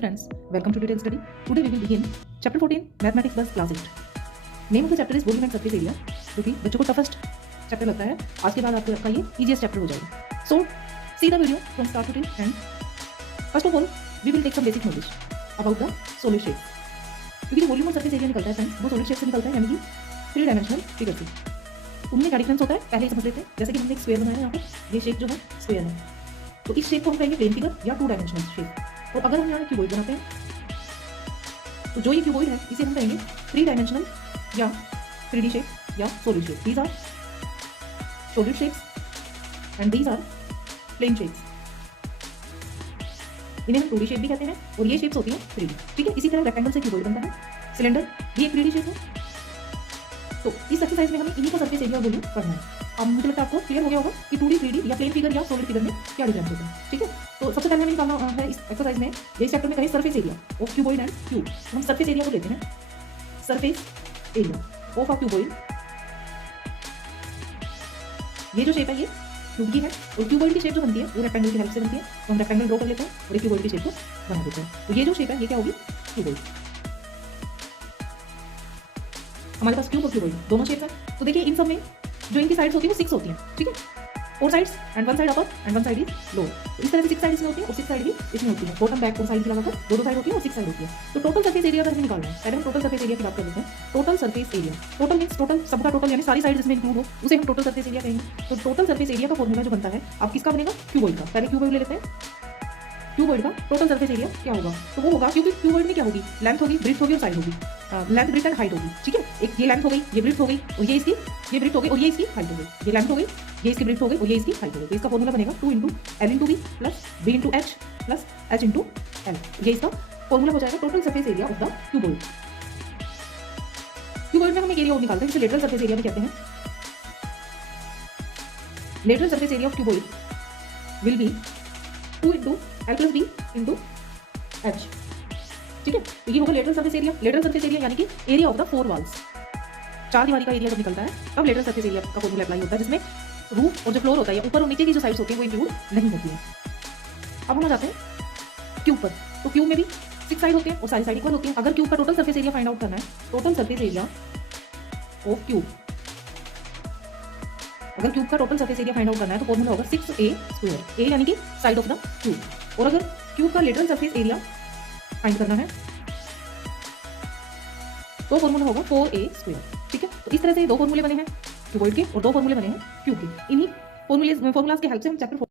friends, welcome to detailed study. Today we will begin chapter 14 mathematics bus class 8. Name of the chapter is volume and surface area, जो कि बच्चों को toughest chapter लगता है. आज के बाद आपका ये easiest chapter हो जाएगा. So see the video from start to end. First of all, we will take some basic knowledge about the solid shape. क्योंकि जो वॉल्यूम और सरफेस एरिया निकलता है फ्रेंड्स, वो सॉलिड शेप से निकलता है, यानी कि 3 डायमेंशनल फिगर से. उनमें क्या डिफरेंस होता है पहले ही समझ लेते हैं. जैसे कि हमने एक स्क्वायर बनाया है, यहाँ पे ये शेप जो है स्क्वायर है, तो इस शेप को हम कहेंगे प्लेन फिगर या 2 डायमेंशनल शेप. और अगर हम यहाँ क्यूबॉइड बनाते हैं तो जो ये क्यूबॉइड है इसे हम कहेंगे 3 डायमेंशनल या 3D शेप या solid shape. These are solid shapes and these are plane shapes. इन्हें हम 2D शेप भी कहते हैं और ये शेप्स होती हैं 3D. ठीक है, इसी तरह रेक्टेंगल से क्यूबॉइड बनता है. सिलेंडर भी एक 3D शेप है. तो इस एक्सरसाइज में हमें इन्हीं को सरफेस एरिया वॉल्यूम करना है. अब मुझे लगता है आपको क्लियर हो गया होगा कि 2D 3D या प्लेन फिगर या सॉलिड फिगर में क्या डिफरेंस होता है. ठीक है, तो सबसे पहले हमें निकालना है इस एक्सरसाइज में, इस चैप्टर में करें surface area of cuboid and cube. हम सरफेस एरिया को लेते हैं. Surface area of a cuboid, ये जो शेप है ये क्यूब की है और क्यूबॉइड की शेप जो बनती है वो रेक्टेंगल की हेल्प से बनती है. तो हम रेक्टेंगल ड्रॉ कर लेते हैं और एक क्यूबॉइड की शेप को बना देते हैं. तो ये जो शेप है ये क्या होगी, क्यूबॉइड. हमारे पास क्यूब और क्यूबॉइड दोनों शेप्स हैं. तो देखिए इन सब में जो इनकी साइड्स होती है वो 6 होती हैं. ठीक है, 4 sides and 1 side upper and 1 side is lower. तो इस तरह से 6 साइड इसमें होती है और 6 साइड भी इसमें होती है. बॉटम बैक और साइड की लगाकर दो साइड होती है और 6 साइड होती है. तो टोटल सरफेस एरिया अगर हमें निकालना है, पहले हम टोटल सरफेस एरिया की बात कर लेते हैं. Total surface area, total means total, सबका टोटल यानी सारी साइड जिसमें इंक्लूड हो उसे हम टोटल सरफेस एरिया कहेंगे. तो टोटल सरफेस एरिया का फॉर्मूला जो बनता है आप किसका बनेगा, क्यूबॉइड का. पहले क्यूबॉइड ले लेते हैं. क्यूबॉइड का टोटल सरफेस एरिया क्या होगा, तो वो होगा, क्योंकि क्यूबॉइड में क्या होगी, लेंथ होगी, ब्रेड्थ होगी और साइड होगी. लेंथ, ब्रेड्थ एंड हाइट होगी. ठीक है, एक ये लेंथ हो गई, ये ब्रेड्थ हो गई और ये इसकी, ये ब्रेड्थ हो गई और ये इसकी हाइट हो गई. ये लेंथ हो गई, ये इसकी ब्रेड्थ हो गई और ये इसकी हाइट हो गई. तो इसका फॉर्मूला बनेगा 2 × L × B plus B × H plus H × L. ये इसका फॉर्मूला हो जाएगा total surface area of the cuboid. Cuboid में हम एक एरिया और निकालते हैं जिसे लेटरल सरफेस एरिया भी कहते हैं. Lateral surface area of cuboid will be 2 × L + B × H. ठीक है, तो ये होगा lateral surface area. Lateral surface area यानी कि एरिया ऑफ द 4 वॉल्स. 4 दीवारी का एरिया जब निकलता है तब लेटरल सरफेस एरिया का फॉर्मूला अप्लाई होता है, जिसमें रूफ और जो फ्लोर होता है, ऊपर और नीचे की जो साइड्स होती है वो इंक्लूड नहीं होती है. अब हम आ जाते हैं क्यूब पर. तो क्यूब में भी 6 साइड होते हैं और सारी साइड इक्वल होती है. अगर क्यूब का total surface area find out करना है, total surface area of cube, अगर क्यूब का total surface area find out करना है तो फॉर्मूला होगा 6a². ए यानी कि साइड ऑफ द क्यूब. और अगर क्यूब का लेटरल सरफेस एरिया फाइंड करना है तो फॉर्मूला होगा 4a². ठीक है, तो इस तरह से 2 फॉर्मूले बने हैं क्यूबॉइड के और 2 फॉर्मूले बने हैं क्यूब के. इन्हीं फॉर्मूलाज के हेल्प से हम चैप्टर